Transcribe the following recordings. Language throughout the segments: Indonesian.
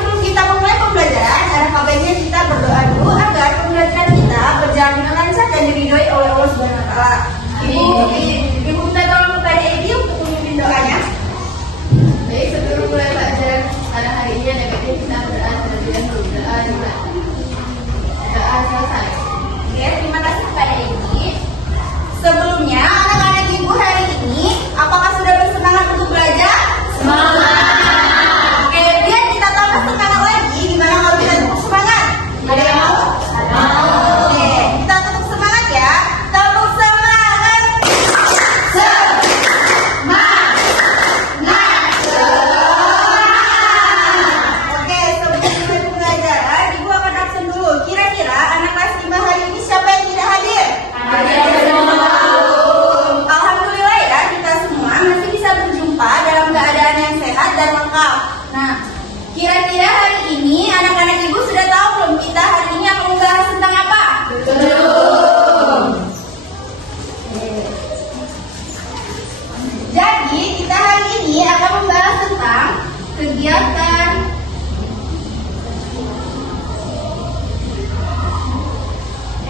sebelum kita memulai pembelajaran, ada kabarnya kita berdoa dulu agar pembelajaran kita berjalan dengan lancar dan diridhoi oleh Allah Subhanahu wa taala. Ibu minta tolong kepada Edi untuk memimpin doanya. Baik, sebelum mulai pelajaran pada hari ini, ada baiknya kita berdoa terlebih dahulu. Doa selesai. Oke, terima kasih kepada Edi. Sebelumnya, anak-anak ibu hari ini, apakah sudah bersemangat untuk belajar? Semangat. Oke, biar kita tambah semangat lagi. Gimana kalau kita tetap semangat? Ada yang mau? Oke, kita tetap semangat ya. Tepuk semangat. Oke, sebelum mulai pembelajaran, ibu akan absen dulu. Kira-kira anak kelas 5 hari ini siapa yang tidak hadir? Alhamdulillah ya, kita semua masih bisa berjumpa dalam keadaan yang sehat dan lengkap. Nah, kira-kira hari ini anak-anak ibu sudah tahu belum kita hari ini akan membahas tentang apa? Belum. Jadi, kita hari ini akan membahas tentang kegiatan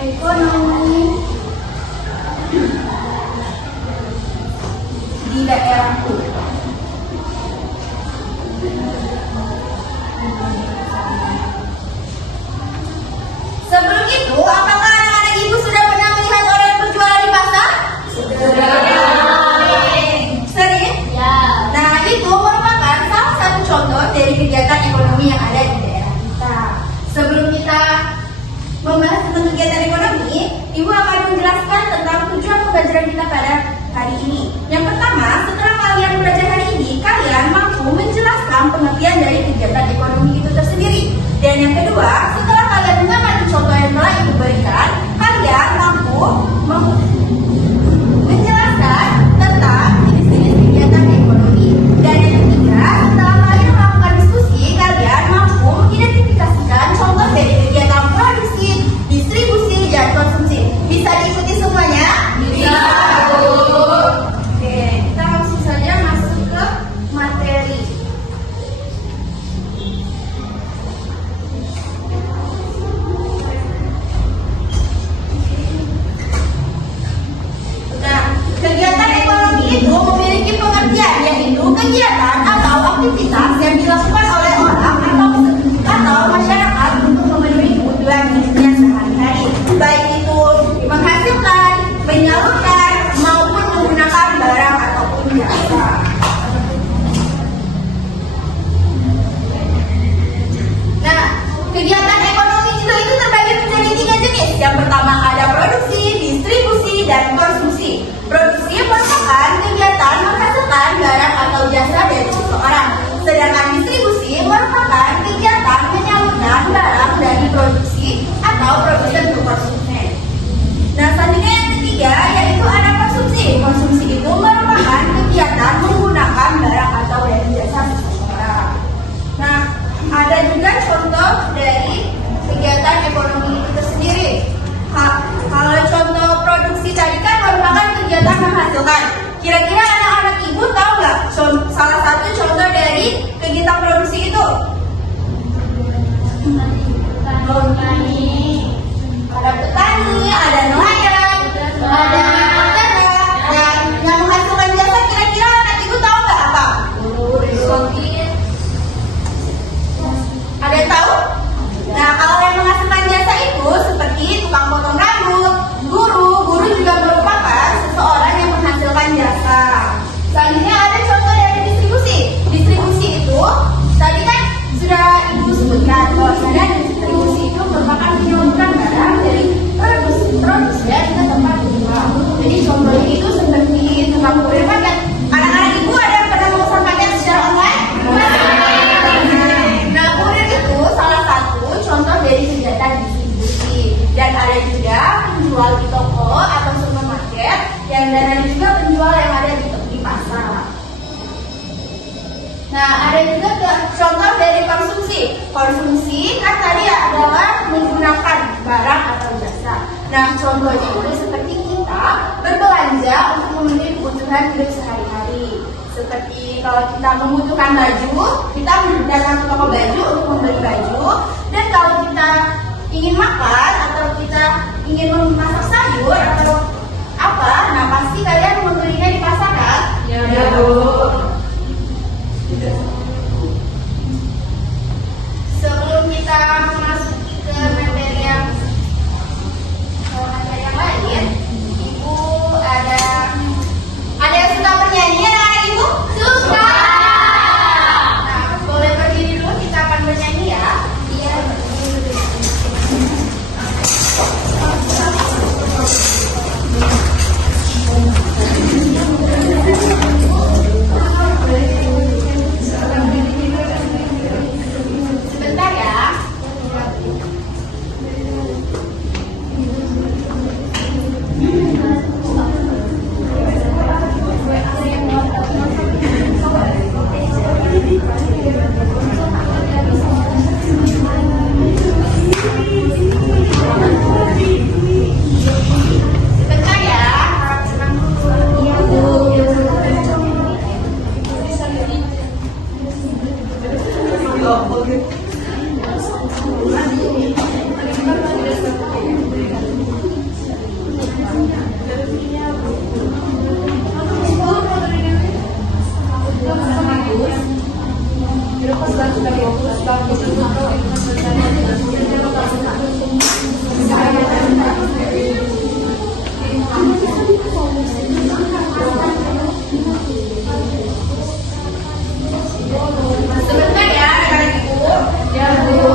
ekonomi di daerahku. Sebelum itu, apakah anak-anak ibu sudah pernah melihat orang berjualan di pasar? Sering? Ya. Nah, itu merupakan salah satu contoh dari kegiatan ekonomi yang ada di daerah kita. Sebelum kita membahas tentang kegiatan ekonomi, Ibu akan menjelaskan tentang tujuan pembelajaran kita pada hari ini. Yang pertama, setelah kalian belajar hari ini, kalian mampu menjelaskan pengertian dari kegiatan ekonomi itu tersendiri. Dan yang kedua, setelah kalian mengamati contoh yang telah Ibu berikan, kalian mampu menjelaskan tentang jenis-jenis kegiatan ekonomi. Dan yang ketiga, setelah kalian melakukan diskusi, kalian mampu mengidentifikasikan contoh dari kegiatan produksi, distribusi, dan konsumsi. Bisa diikuti semuanya? Bisa. Oke, kita langsung saja masuk ke materi. Nah, kegiatan ekonomi itu memiliki pengertian, yaitu kegiatan atau aktivitas yang dilakukan oleh orang atau masyarakat untuk memenuhi kebutuhan hidupnya sehari-hari, baik itu menghasilkan, menyalurkan, maupun menggunakan barang ataupun jasa. Nah, kegiatan ekonomi juga itu terbagi menjadi 3 jenis. Yang pertama ada produksi, distribusi, dan konsumsi. Produksi merupakan kegiatan menghasilkan barang atau jasa dari seseorang. Sedangkan distribusi merupakan kegiatan menyalurkan barang dari produksi atau produsen ke konsumen. Nah, selanjutnya yang ketiga yaitu ada konsumsi. Konsumsi itu merupakan kegiatan menggunakan barang atau dari jasa seseorang. Nah, ada juga contoh dari kegiatan ekonomi itu sendiri. Kalau contoh produksi tadi kan merupakan kegiatan menghasilkan. Kira-kira anak-anak ibu tahu nggak salah satu contoh dari kegiatan produksi itu? Ada petani, ada nelayan, ada peternak, dan yang menghasilkan jasa kira-kira anak ibu tahu nggak apa? Ada yang tahu? Nah, kalau yang menghasilkan jasa itu seperti tukang potong rambut, guru juga merupakan seseorang yang menghasilkan jasa. Selanjutnya ada contoh dari distribusi. Distribusi itu tadi kan sudah Ibu sebutkan bahwasanya distribusi itu merupakan menyalurkan barang dari produsen ke tempat penjual. Jadi contohnya itu seperti tukang kurir paket. Anak-anak Ibu ada yang pernah memesan paket secara online? Nah, kurir itu salah satu contoh dari kegiatan distribusi. Dan ada juga penjual di toko atau supermarket, dan ada juga penjual yang ada di pasar. Nah, ada juga contoh dari konsumsi. Konsumsi kan tadi adalah menggunakan barang atau jasa. Nah, contohnya itu seperti kita berbelanja untuk memenuhi kebutuhan hidup sehari-hari. Seperti kalau kita membutuhkan baju, kita datang ke toko baju untuk membeli Sebentar ya, anak-anak ibu. Ya, Bu.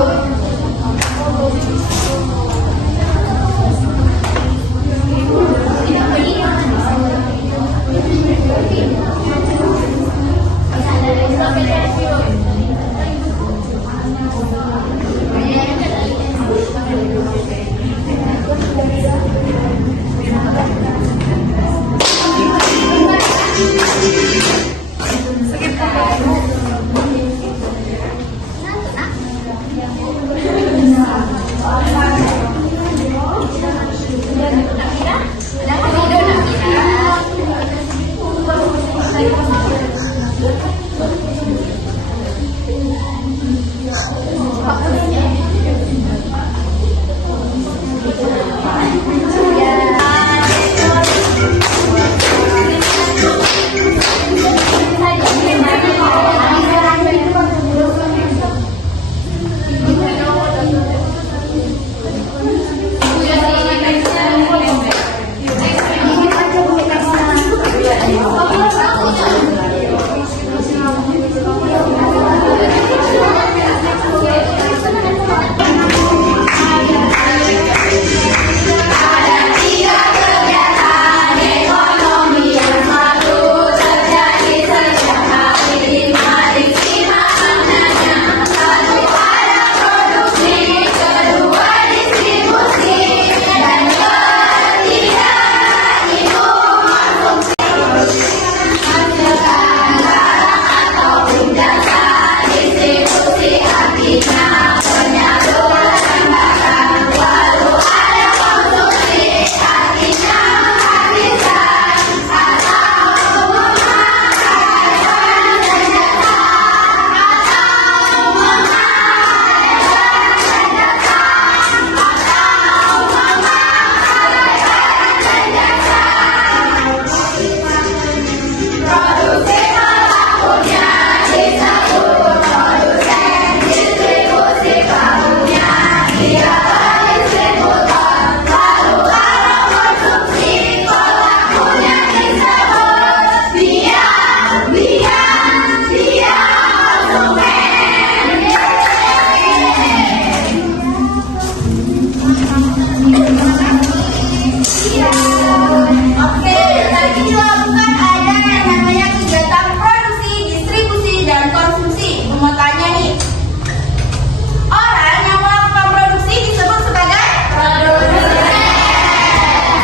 Oke, tadi dilakukan ada yang namanya kegiatan produksi, distribusi, dan konsumsi. Mau tanya nih, orang yang melakukan produksi disebut sebagai produsen.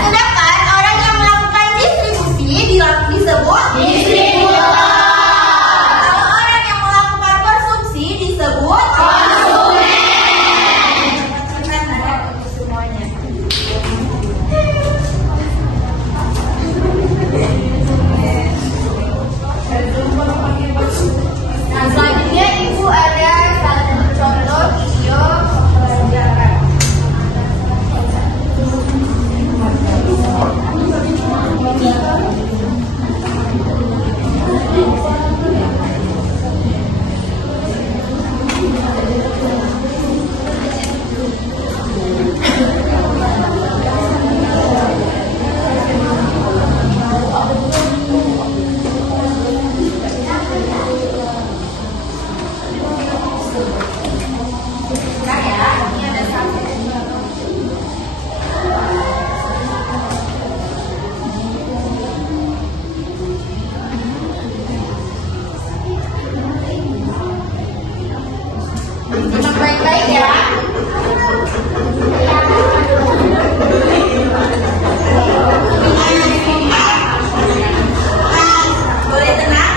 Sedangkan orang yang melakukan distribusi disebut distributor. Kalau orang yang melakukan konsumsi disebut konsumen. Benar ada untuk semuanya. Nah, selanjutnya Ibu ada satu contoh video pelajaran. Nah ya, ini ada satu. Simak baik-baik ya. Boleh tenang?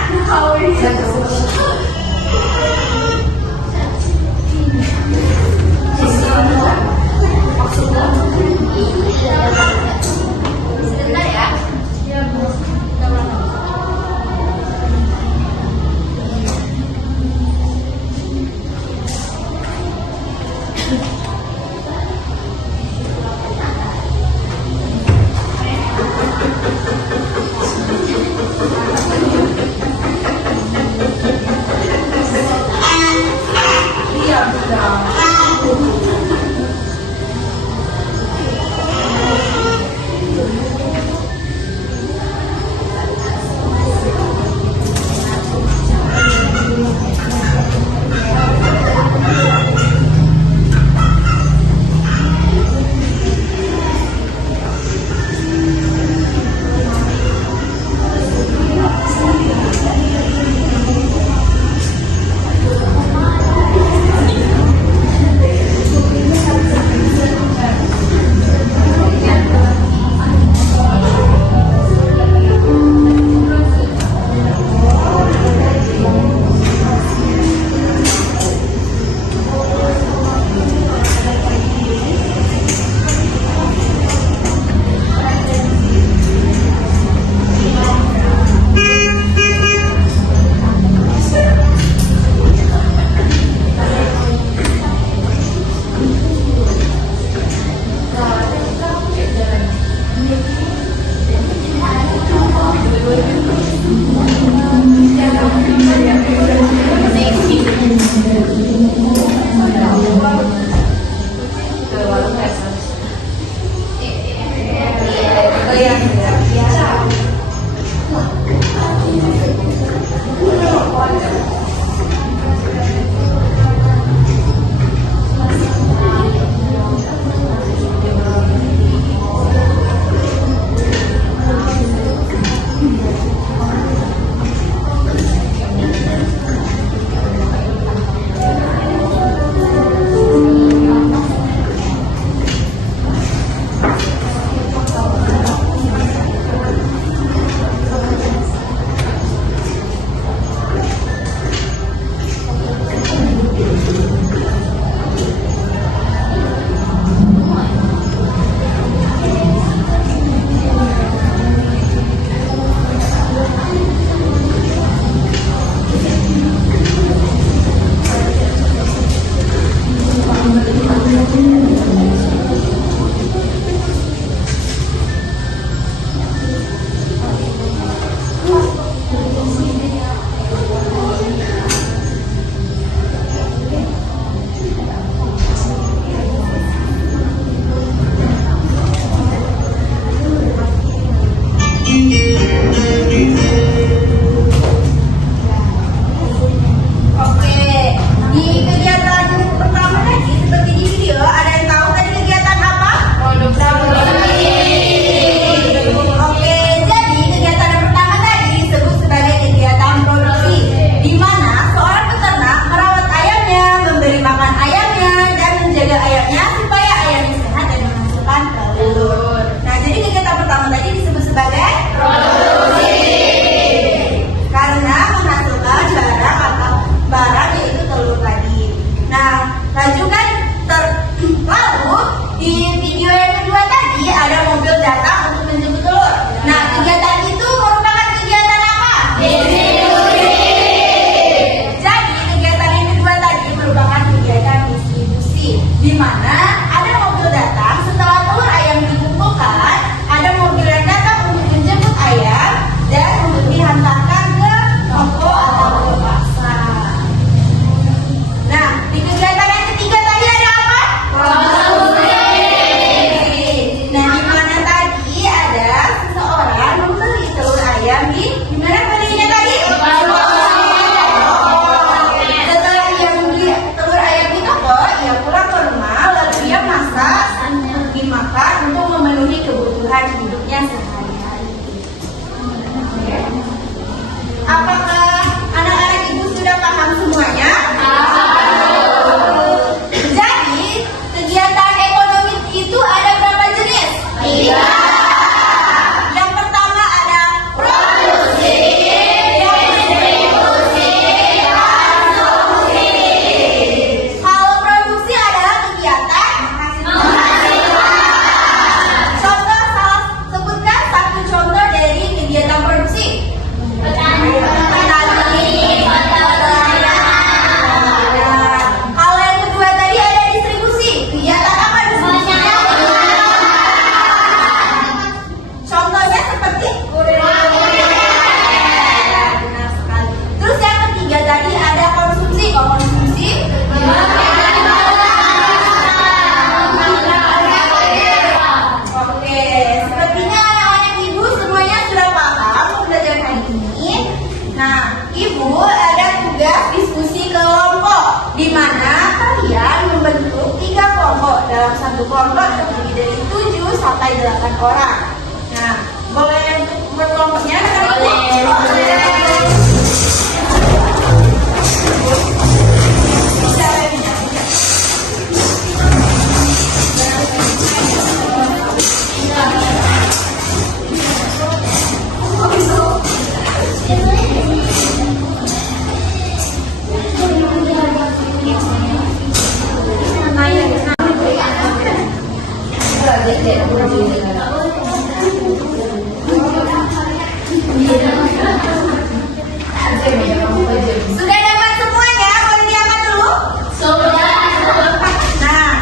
Sebentar ya. Ia satu kelompok terdiri dari 7 sampai 8 orang. Nah, boleh buat kelompoknya? Boleh. Sudah dapat semuanya? Boleh diangkat dulu? Sudah. Nah,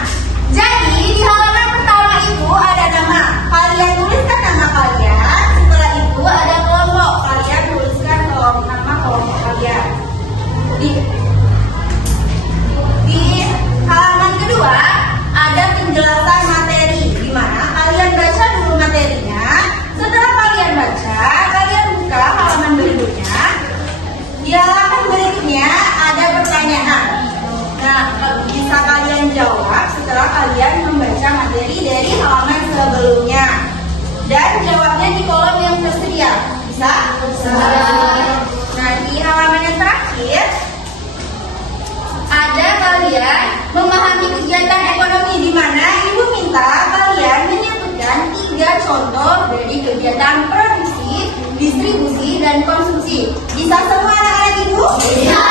jadi di halaman pertama itu ada nama. Kalian tuliskan nama kalian. Setelah itu ada kelompok. Kalian tuliskan nama kelompok kalian. Di halaman kedua ada penjelasan materi, di mana kalian baca dulu materinya. Setelah kalian baca, kalian buka halaman berikutnya. Di halaman berikutnya ada pertanyaan. Nah, bisa kalian jawab setelah kalian membaca materi dari halaman sebelumnya. Dan jawabnya di kolom yang tersedia. Bisa? Bisa. Nah, di halaman yang terakhir ada kalian memahami kegiatan ekonomi, di mana Ibu minta kalian menyebutkan 3 contoh dari kegiatan produksi, distribusi, dan konsumsi. Bisa semua anak-anak Ibu? Bisa.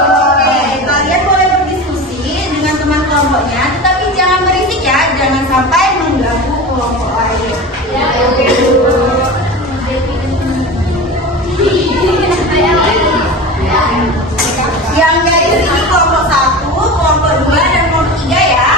Oke, kalian boleh berdiskusi dengan teman kelompoknya, tetapi jangan berisik ya, jangan sampai mengganggu kelompok lain. Ya, oke. Yang dari sini kelompok 1, kelompok 2, dan kelompok 3 ya.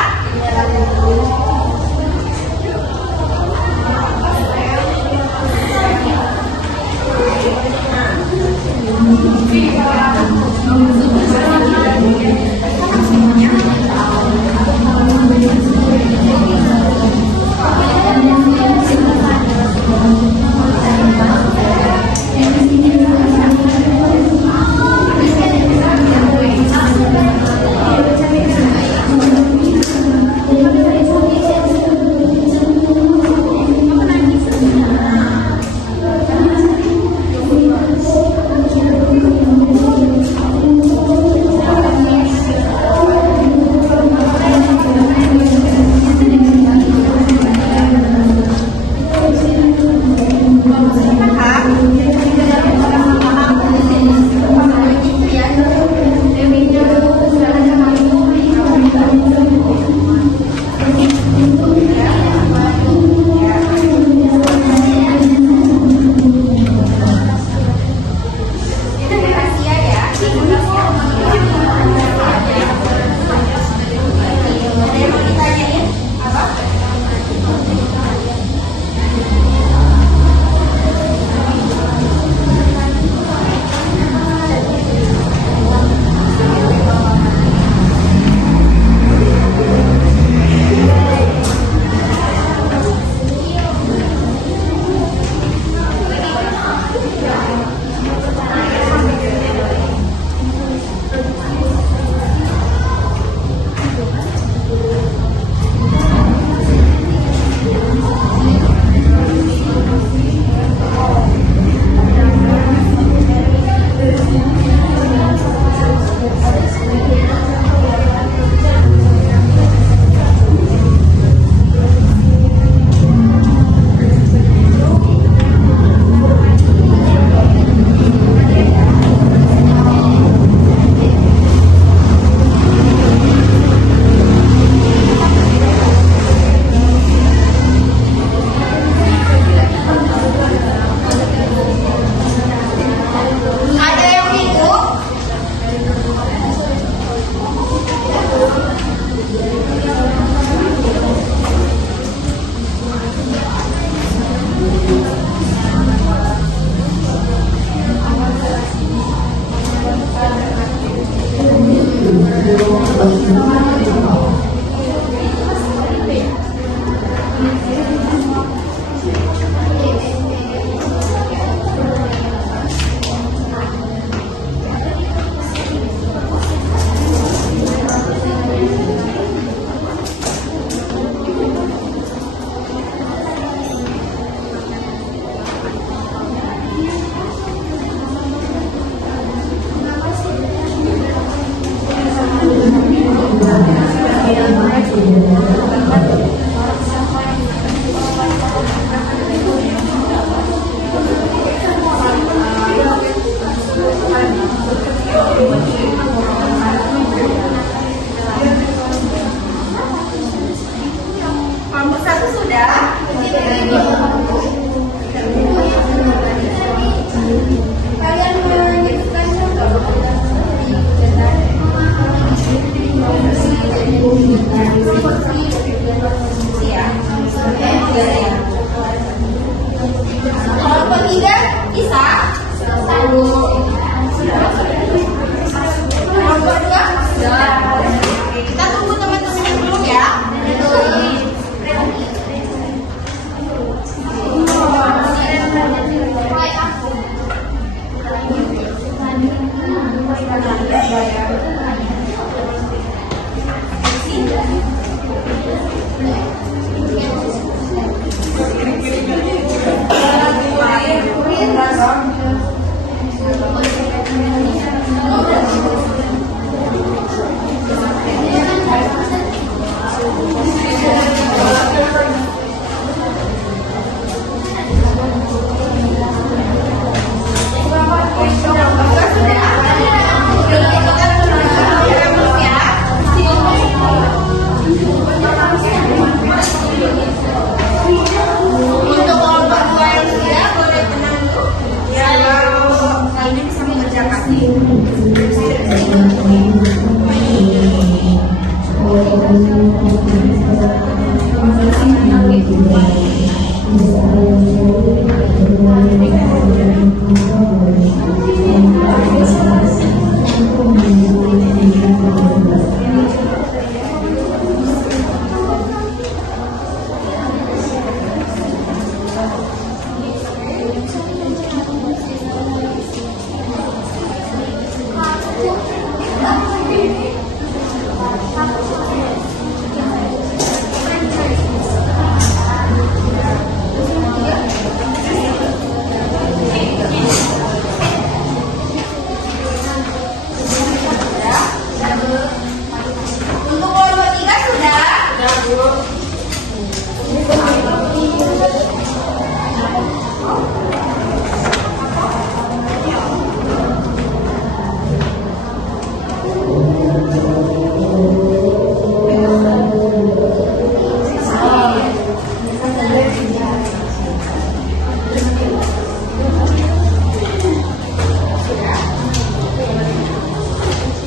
Untuk kelompok 3 sudah?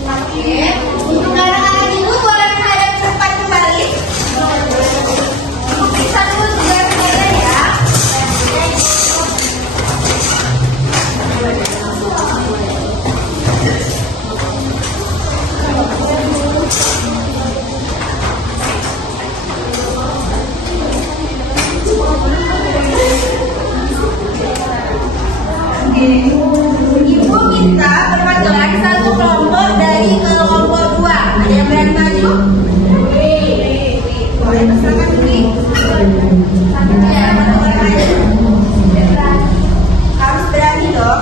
Oke. Untuk anak-anak itu boleh menghadap ke depan kembali. Bisa dulu juga sepeda ya. Ibu minta perwakilan satu kelompok dari kelompok 2. Ada yang berani maju? Boleh terserahkan dulu. Ya, harus berani dong.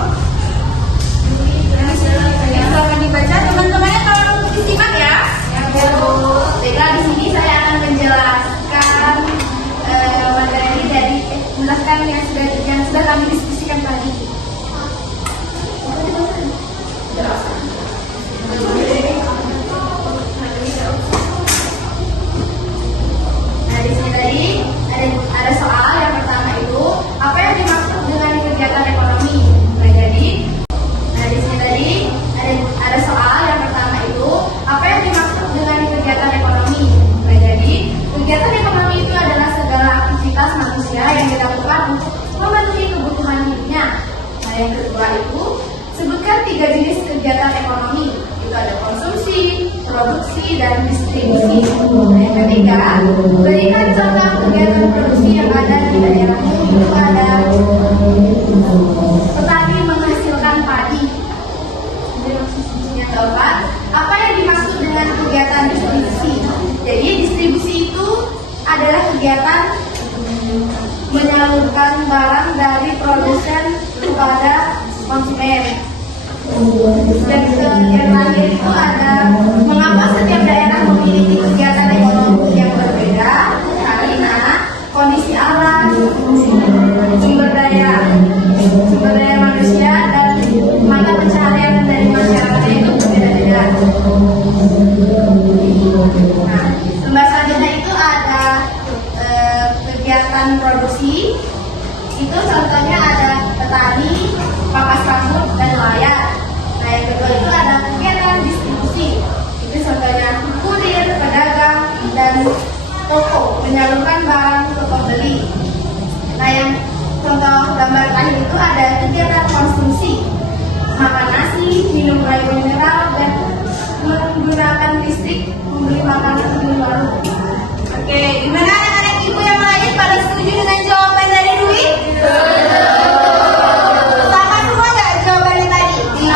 Silakan dibaca teman-temannya, kalau disimak ya. Baiklah, di sini saya akan menjelaskan materi dari menjelaskan yang sudah kami diskusikan tadi. Nah, di sini tadi ada soal yang pertama itu apa yang dimaksud dengan kegiatan ekonomi. Nah, di sini tadi ada soal yang pertama itu apa yang dimaksud dengan kegiatan ekonomi. Nah, jadi kegiatan ekonomi itu adalah segala aktivitas manusia yang dilakukan untuk memenuhi kebutuhan hidupnya. Nah, yang kedua itu sebutkan 3 jenis kegiatan ekonomi. Itu ada konsumsi, produksi, dan distribusi. Nah, yang ketiga, berikan contoh kegiatan produksi yang ada di daerahmu. Itu ada petani menghasilkan padi. Yang keempat, apa yang dimaksud dengan kegiatan distribusi? Jadi distribusi itu adalah kegiatan menyalurkan barang dari produsen kepada konsumen. Dan yang terakhir itu ada mengapa setiap daerah memiliki kegiatan ekonomi yang berbeda karena kondisi alam, sumber daya manusia, dan mata pencaharian dari masyarakatnya itu berbeda-beda. Nah, lembar selanjutnya itu ada kegiatan produksi. Itu contohnya ada petani, pangkas rambut, dan nelayan. Nah, yang kedua itu ada kegiatan distribusi. Itu contohnya kurir, pedagang, dan toko menyalurkan barang ke pembeli. Nah, yang contoh gambar terakhir itu ada kegiatan konsumsi, makan nasi, minum air mineral, dan menggunakan listrik membeli makanan di warung. Oke, gimana anak-anak ibu yang lain pada setuju dengan jawaban dari Dwi? Sama semua nggak jawabannya tadi? Pasti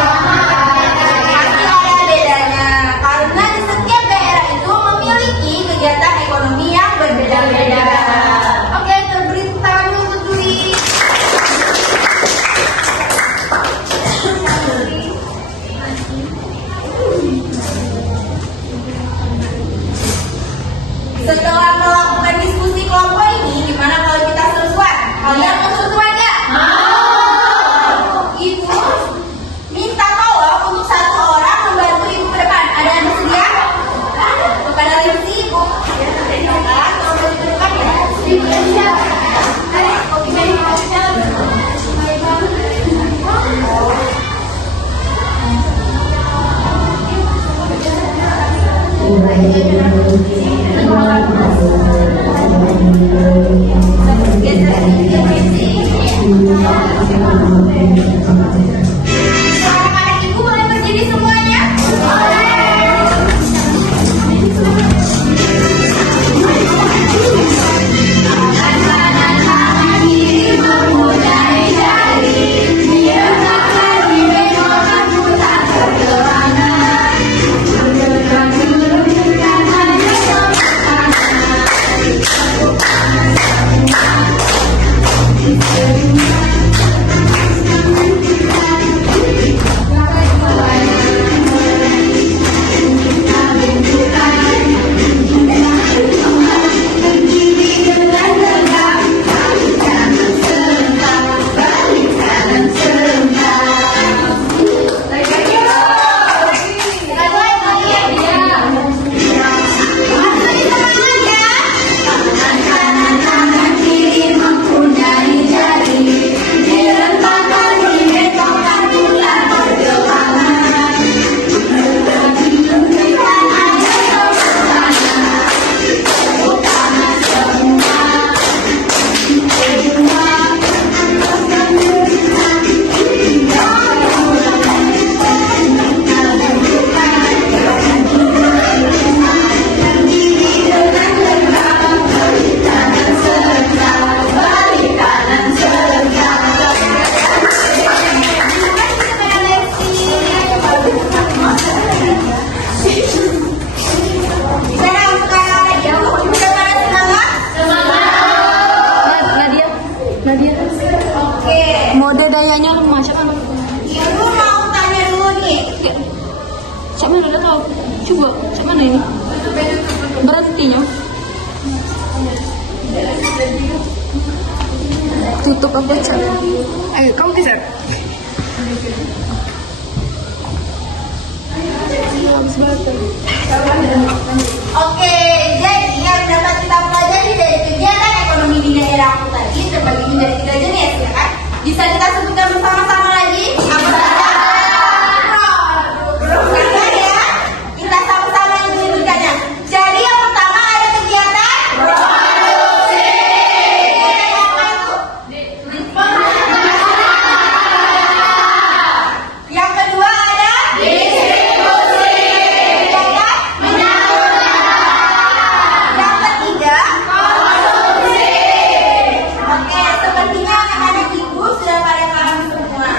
ada bedanya, karena di setiap daerah itu memiliki kegiatan ekonomi yang berbeda-beda. Oke, terberi tepuk tangan untuk Dwi. Setelah melakukan diskusi kelompok ini, gimana kalau kita seru-seruan? Kalian mau seru-seruan nggak? Ibu minta tolong untuk satu orang membantu ibu ke depan. Ada yang bersedia? Kepada Lisi, ibu. Silakan, tolong ke depan ya. Ibu yang siap. Oke, tanya rumah siapa mana? Ibu mau tanya dulu nih. Ya. Siapa mana udah tahu? Coba, siapa mana ini? Berhentinya. Tutup apa cak? Ayo kamu geser. Oke, jadi yang dapat kita pelajari dari kegiatan ekonomi di daerah aku tadi terbagi menjadi 3 jenis, ya kan? Bisa kita sebutkan bersama-sama lagi? Apa saja? Sabar ya. Kita sama-sama yang menyebutkannya. Jadi yang pertama ada kegiatan produksi. Apa itu? Yang kedua ada distribusi. Yang ketiga konsumsi. Oke, sepertinya anak-anak ibu sudah pada paham semua.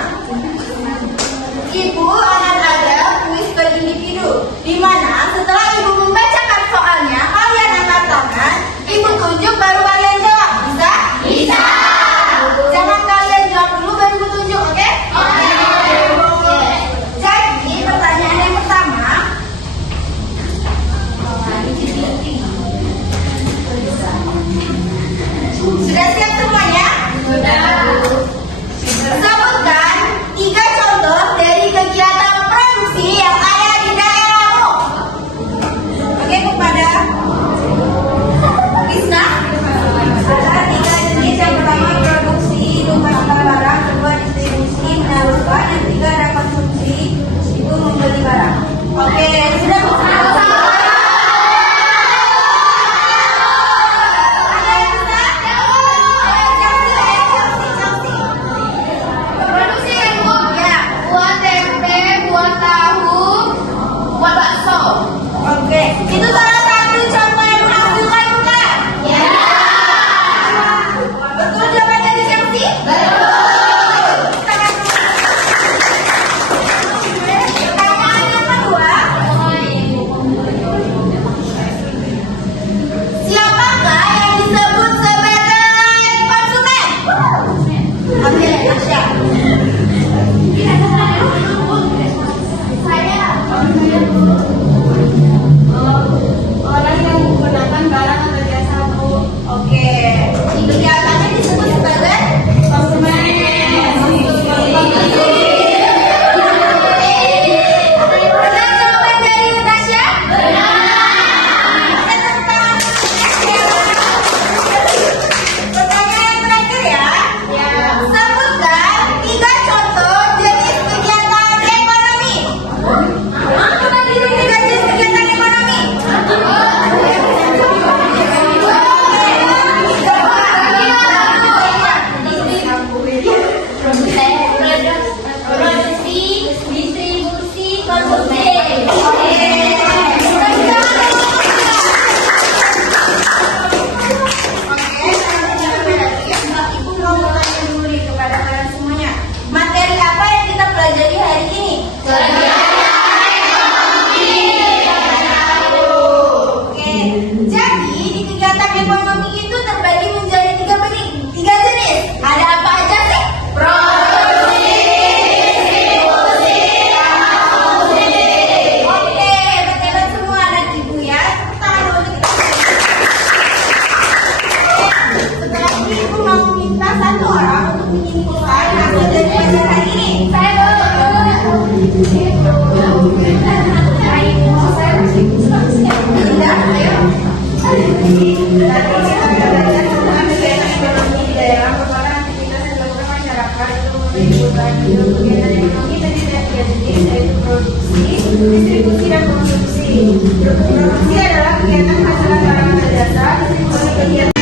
Ibu akan ada kuis per individu, di mana setelah ibu membacakan soalnya, kalian angkat tangan, ibu tunjuk baru kalian jawab. Bisa? Bisa. Jangan kalian jawab dulu baru ibu tunjuk, oke? Oke. Jadi pertanyaan yang pertama. Sudah siap semuanya? Sudah. Sebutkan 3 contoh dari kegiatan produksi yang ada di daerahmu. Oke, kepada Krisna. Ada 3 jenis. Yang pertama produksi, rumah tangga barang, kedua distribusi, menyalurkan, yang ketiga ada konsumsi, ibu membeli barang. Oke, sudah Produksi ya Bu? Ya. Buat tempe, buat tahu, buat bakso. Oke, itu salah satu contoh yang menghasilkan bukan? Ya. Betul jawaban dari Chelsea? Betul. Pertanyaan yang kedua. Siapakah yang disebut sebagai konsumen? Oke, Tasya. Orang yang menggunakan barang atau jasa Bu. Oke, kegiatannya disebut sebagai konsumen. Benar jawaban dari Natasha? Benar. Pertanyaan terakhir ya. Sebutkan 3 contoh jenis kegiatan ekonomi. Apa 3 jenis kegiatan ekonomi? Produksi, distribusi, konsumsi. Ibu mau bertanya dulu nih kepada kalian semuanya. Materi apa yang kita pelajari hari ini? Oke, jadi di kegiatan ekonomi itu terbagi menjadi 3 jenis. Ada apa aja sih? Produksi, distribusi, sama konsumsi. Oke, berjalan semua anak ibu ya. Tangan dulu kita. Setelah ini ibu mau minta 1 orang untuk menyimpulkan hasil dari pelajaran hari ini. Saya Linda, ayo. Distribusi dan konsumsi. Produksi adalah kegiatan hasil barang dan jasa. Distribusi kegiatan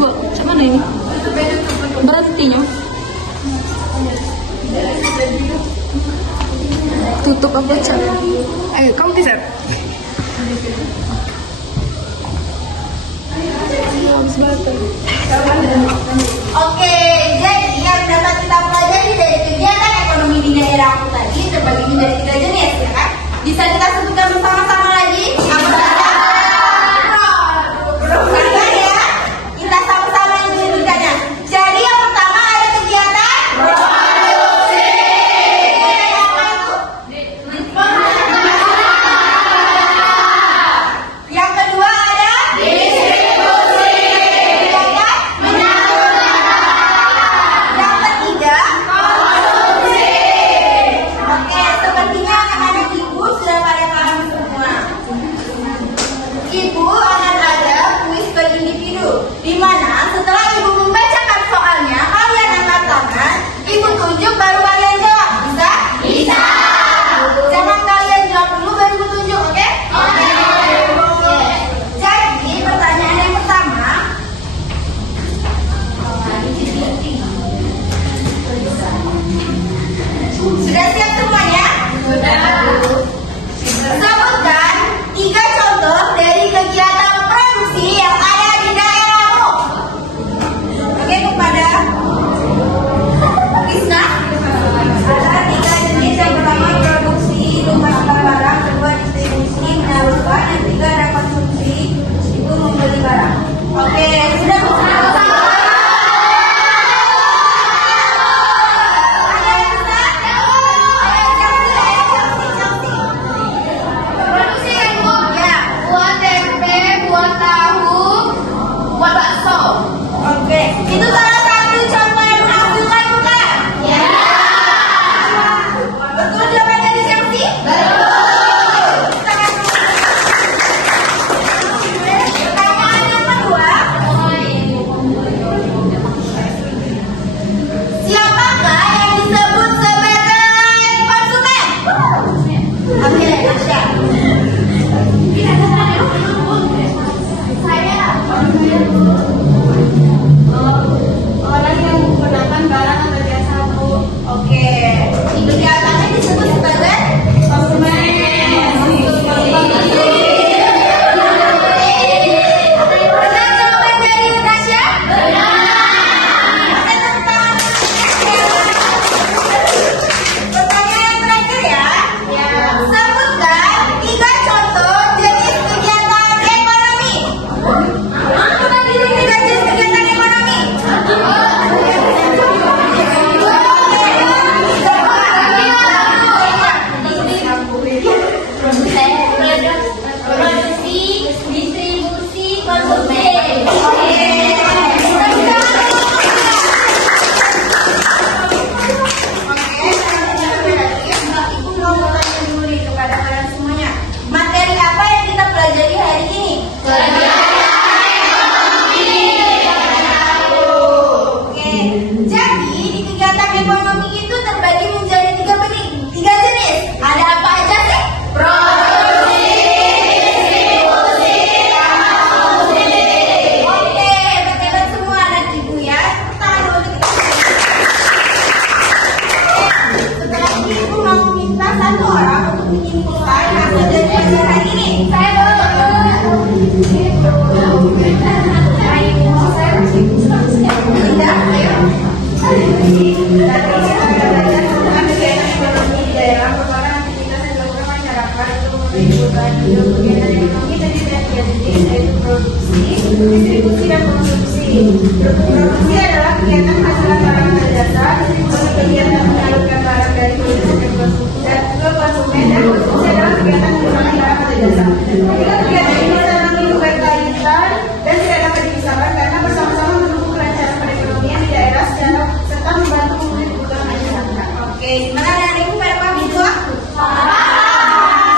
Coba, cak mana ini? Berhentinya. Tutup apa cak? Ayo, kamu bisa. Oke, jadi yang dapat kita pelajari dari kegiatan ekonomi di daerah aku tadi terbagi menjadi 3 jenis, ya kan? Bisa kita sebutkan bersama-sama lagi? Apa saja? Sabar ya. Kita sama-sama yang menyebutkannya. Jadi yang pertama ada kegiatan produksi. Apa itu? Yang kedua ada distribusi. Yang ketiga konsumsi. Oke, sepertinya anak-anak ibu sudah pada paham semua. Ibu akan ada kuis per individu, di mana setelah ibu membacakan soalnya, kalian angkat tangan, ibu tunjuk baru kalian jawab. Bisa? Bisa. Jangan kalian jawab dulu baru ibu tunjuk, oke? Oke. Jadi pertanyaan yang pertama. Sudah siap semuanya? Sudah. Sebutkan 3 contoh dari kegiatan produksi yang ada di daerahmu. Oke, kepada Krisna. Ada 3 jenis. Yang pertama produksi, memasarkan barang, kedua distribusi, menyalurkan, yang ketiga ada konsumsi, itu membeli barang. Oke, sudah bersama-sama. Produksi kan Bu? Ya, buat tempe, buat tahu, buat bakso. Oke, itu salah satu contoh yang menghasilkan bukan? Ya. Betul jawabannya distribusi? Betul. Pertanyaan yang kedua. Siapakah yang disebut sebagai konsumen? Oke, Asya. Orang yang menggunakan barang atau jasa Bu. Oke, kegiatannya disebut sebagai konsumen. Benar jawaban dari Tasya? Benar. Pertanyaan terakhir ya. Sebutkan 3 contoh jenis kegiatan ekonomi. Apa 3 jenis kegiatan ekonomi? Produksi, distribusi, konsumsi. Ibu mau bertanya dulu nih kepada kalian semuanya. Materi apa yang kita pelajari hari ini? Oke, jadi di kegiatan ekonomi itu terbagi menjadi 3 jenis. Ada apa aja sih? Produksi, distribusi, sama konsumsi. Oke, berkenan semua anak ibu ya. Tangan dulu kita. Setelah ini ibu mau minta 1 orang untuk menyimpulkan hasil dari pelajaran ini. Saya Linda, ayo. Distribusi dan konsumsi. Produksi adalah kegiatan hasil barang dan jasa, distribusi kegiatan menyalurkan barang dari produsen ke konsumen, dan konsumsi adalah kegiatan menggunakan barang atau jasa. Ketika kegiatan ini saling berkaitan dan tidak dapat dipisahkan karena bersama-sama mendukung kelancaran perekonomian di daerah serta membantu memenuhi kebutuhan masyarakat. Oke, gimana anak ibu pada paham itu?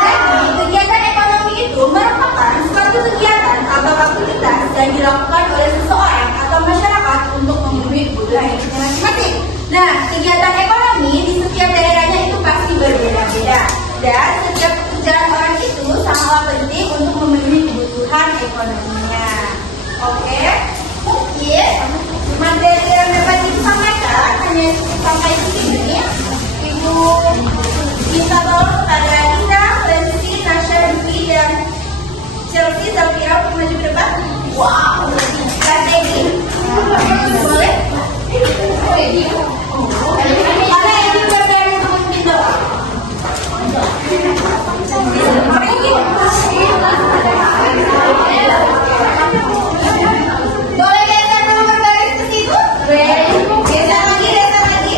Jadi, kegiatan ekonomi itu merupakan suatu kegiatan atau aktivitas yang dilakukan oleh seseorang atau masyarakat untuk memenuhi kebutuhan hidupnya masing-masing. Nah, kegiatan ekonomi di setiap daerahnya itu pasti berbeda-beda. Dan setiap pekerjaan orang itu sangatlah penting untuk memenuhi kebutuhan ekonominya. Oke? Mungkin materi yang dapat disampaikan hanya cukup sampai di sini. Ibu minta tolong kepada Ina, Lensi, Nasya, Duki, dan Chelsea, Zafira untuk maju ke depan. Wow, strategi. Boleh? Mana yang dipercaya untuk memimpin doa? Boleh geser dulu berbaris ke situ? Geser lagi, geser lagi.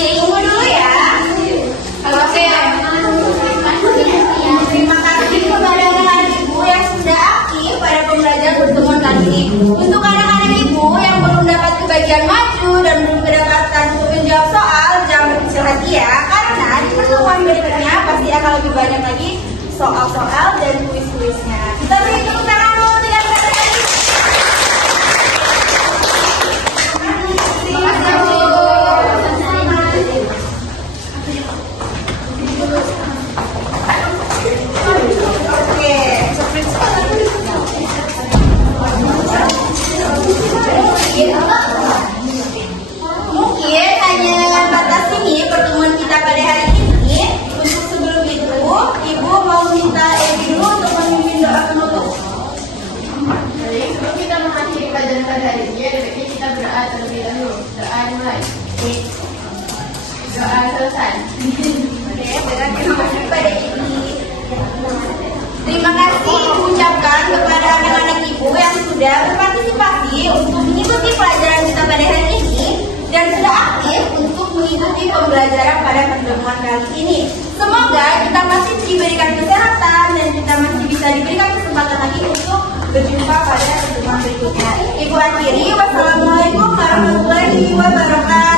Ibu dulu ya. Oke. Terima kasih kepada anak-anak ibu yang sudah aktif pada pembelajaran pertemuan kali ini. Untuk anak-anak ibu yang belum dapat kebagian maju dan belum kedapatan untuk menjawab soal, jangan berkecil hati ya. Karena di pertemuan berikutnya pasti akan lebih banyak lagi soal-soal dan kuis-kuisnya. Kita beri tepuk tangan dulu dengan kata tadi. Terima kasih. Oke. Mungkin hanya dengan batas ini pertemuan kita pada hari ini. Untuk sebelum itu, Ibu mau minta Evi dulu untuk memimpin doa penutup. Jadi sebelum kita mengakhiri pelajaran pada hari ini, baiknya kita berdoa terlebih dahulu. Doa dimulai. Doa selesai. Oke, berarti terima kasih kepada Ibu. Terima kasih diucapkan kepada anak-anak ibu yang sudah berpartisipasi untuk mengikuti pelajaran kita pada hari ini dan sudah aktif untuk mengikuti pembelajaran pada pertemuan kali ini. Semoga kita masih diberikan kesehatan dan kita masih bisa diberikan kesempatan lagi untuk berjumpa pada pertemuan berikutnya. Ibu akhiri, wassalamualaikum warahmatullahi wabarakatuh.